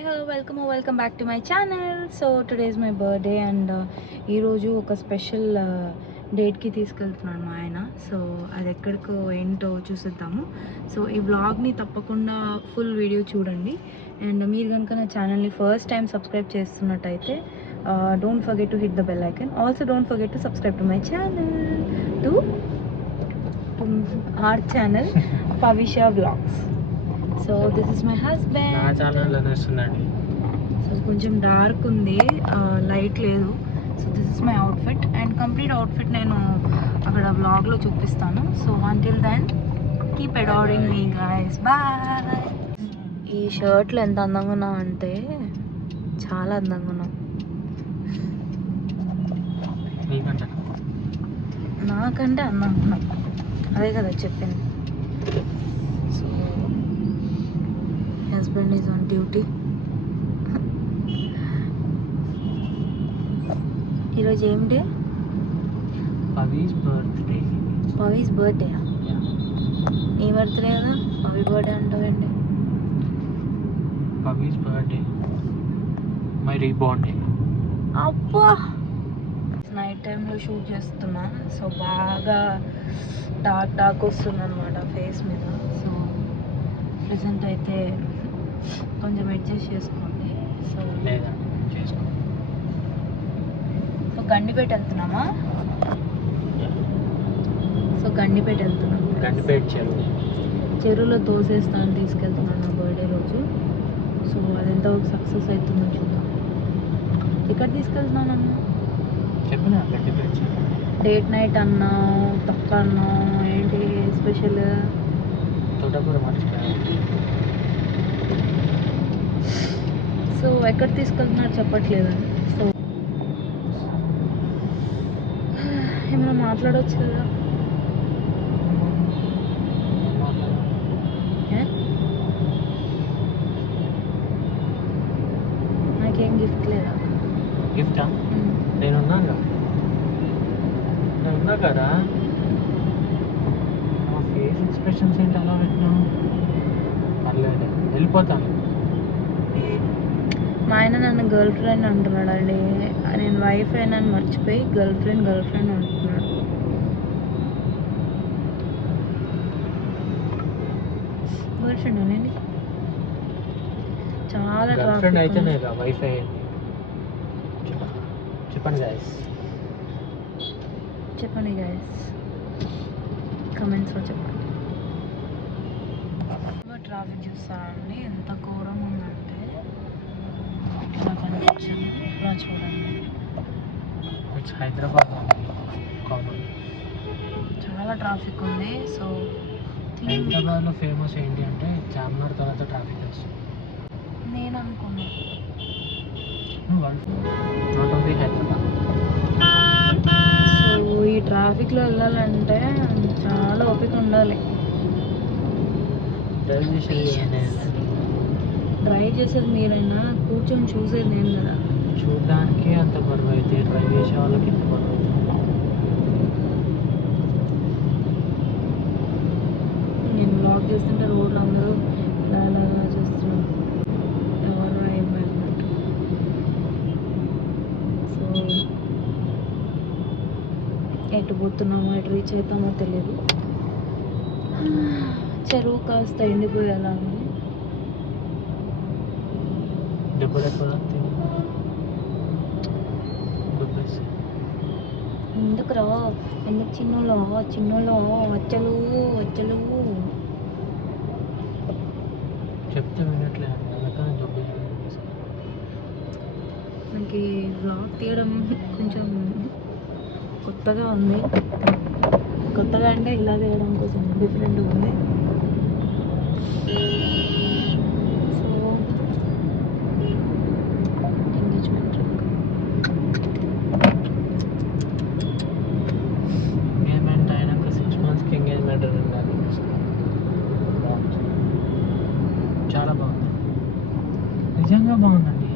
Hi hello welcome back to my channel. So today is my birthday and ఈరోజు ఒక special డేట్కి తీసుకెళ్తున్నాను మా ఆయన. సో అది ఎక్కడికో ఏంటో చూసేద్దాము. సో ఈ వ్లాగ్ని తప్పకుండా ఫుల్ వీడియో చూడండి. అండ్ మీరు కనుక నా ఛానల్ని ఫస్ట్ టైం సబ్స్క్రైబ్ చేస్తున్నట్టయితే don't forget to hit the bell icon. Also don't forget to subscribe to my channel to our channel Pavisha vlogs. So this is my husband. So కొంచెం dark ఉంది, light లేదు. So this is my outfit and complete outfit నేను అక్కడ వ్లాగ్లో చూపిస్తాను. So until then keep adoring me guys. Bye. ఈ షర్ట్లు ఎంత అందంగా ఉన్నావు అంటే చాలా అందంగా ఉన్నావు. నాకంటే అందంగా ఉన్నావు, అదే కదా చెప్పింది. So husband is on duty. ఈరోజు ఏం day? Pavi's birthday. Pavi's birthday? నీ బర్త్డే కదా, పవీ బర్త్డే అంటావేంటి? Pavi's birthday, my reborn day. అబ్బా, నైట్ టైంలో షూట్ చేస్తున్నా. సో బాగా డార్క్ వస్తుంది అనమాట ఫేస్ మీద. సో ప్రెసెంట్ అయితే కొంచెం అడ్జస్ట్ చేసుకోండి. సో లేదా చేసుకో. సో గండిపేట వెళ్తున్నామా? సో గండిపేట వెళ్తున్నాం. గండిపేట చెరువులో తోసేస్తాను తీసుకెళ్తున్నాను నా బర్త్డే రోజు. సో అది ఎంతవరకు సక్సెస్ అవుతుందో చూద్దాం. ఎక్కడ తీసుకెళ్తున్నానన్నా చెప్పిన గండిపేట డేట్ నైట్ అన్నా తక్కువ అన్నా ఏంటి స్పెషల్? తోటకూర మర్చిపోయాను. సో ఎక్కడ తీసుకెళ్తున్నారు చెప్పట్లేదు. సో ఏమైనా మాట్లాడవచ్చు కదా? నాకేం గిఫ్ట్ లేదా? గిఫ్టా? నేనున్నా కదా. నా ఫేస్ ఎక్స్ప్రెషన్స్ ఏంటి అలా పెట్టినా? పర్లేదు, వెళ్ళిపోతాను. మా ఆయన నన్ను గర్ల్ ఫ్రెండ్ అంటున్నాడు అండి. నేను వైఫ్ అయినా మర్చిపోయి గర్ల్ ఫ్రెండ్ అంటున్నాడు. గర్ల్ ఫ్రెండ్ అనండి. చాలా ట్రాఫిక్ అయితేనే వైఫ్ అయ్యింది. చెప్పండి గాయస్, కమెంట్స్లో చెప్పండి. ట్రాఫిక్ చూస్తారండి ఎంత ఘోరంగా ఉందంటే, ఇలా కనిపించింది. ఇలా చూడండి, ఇట్స్ హైదరాబాద్ కామన్. చాలా ట్రాఫిక్ ఉంది. సో హైదరాబాద్లో ఫేమస్ ఏంటి అంటే చార్మినార్ తర్వాత ట్రాఫిక్ వస్తుంది. నేను అనుకున్నాను నాట్ ఓన్లీ హైదరాబాద్. సో ఈ ట్రాఫిక్లో వెళ్ళాలంటే చాలా ఓపిక ఉండాలి. డ్రైవ్ చేసేది మీరైనా, కూర్చొని చూసేది నేను కదా. చూడడానికి అంత బరువు అయితే డ్రైవ్ చేసే వాళ్ళకి ఇంత బరువు అవుతుంది. నేను బ్లాగ్ చేస్తుంటే రోడ్లు అందరూ ఇలా ఇలా చేస్తున్నాను, ఎవరు ఏం వెళ్ళినట్టు. సో ఎటు పోతున్నామో ఎటు రీచ్ అవుతామో తెలియదు. చెరువు కాస్త ఎండిపోయేలా ఉంది. ఎందుకు రా, ఎందుకు చిన్నలో వచ్చలు చెప్తే వినట్లేదు. నాకు వ్లాగ్ తీయడం కొంచెం కొత్తగా ఉంది. కొత్తగా అంటే ఇలా తీయడం కోసం డిఫరెంట్గా ఉంది. సో ఎంగేజ్మెంట్ అయినాక 6 monthsకి ఎంగేజ్మెంట్ ఉండాలి. చాలా బాగుంది, నిజంగా బాగుందండి.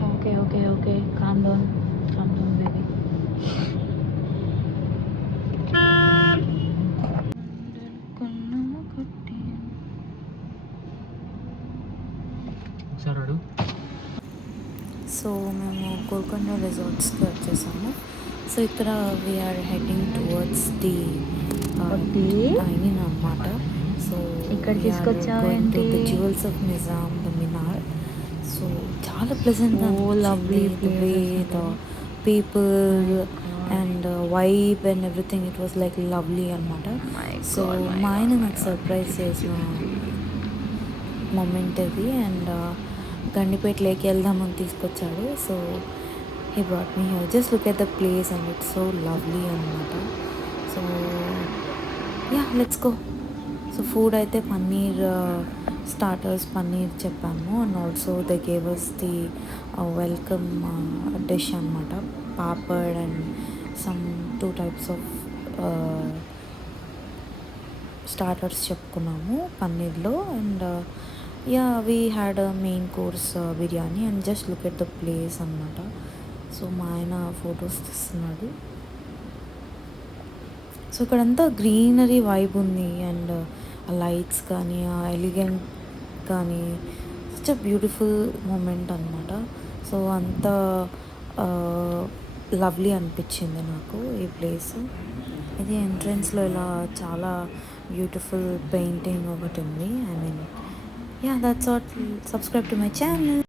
Okay calm down baby. ఒకసారి సో మేము గోల్కొండ రిసార్ట్స్కి వచ్చేసాము. సో ఇక్కడ we're heading towards the dining అనమాట. సో ఇక్కడ తీసుకొచ్చావేంటి? The jewels of Nizam, the Minar. So చాలా pleasant, lovely the way, the people and vibe and everything. It was like lovely అనమాట. సో మా ఆయన నాకు సర్ప్రైజ్ చేసిన మూమెంట్ అది. అండ్ గండిపేట లేక్ వెళ్దామని తీసుకొచ్చాడు. So he brought me here. Just look at the place and it's so lovely అనమాట. So yeah, let's go. So food అయితే పన్నీర్ స్టార్టర్స్ పన్నీర్ చెప్పాము. And also they gave us the welcome dish అనమాట, papad and some 2 types of starters చెప్పుకున్నాము పన్నీర్లో. And yeah, we had a main course biryani. And just look at the place అనమాట. So మా ఆయన photos తీస్తున్నాడు. So ఇక్కడంతా గ్రీనరీ వైబ్ ఉంది. And ఆ లైట్స్ కానీ, ఆ ఎలిగెంట్ కానీ, సచ్ అ బ్యూటిఫుల్ మూమెంట్ అనమాట. సో అంత లవ్లీ అనిపించింది నాకు ఈ ప్లేస్. ఇది ఎంట్రన్స్లో ఇలా చాలా బ్యూటిఫుల్ పెయింటింగ్ ఒకటి ఉంది. I mean, yeah, that's all. Subscribe to my channel.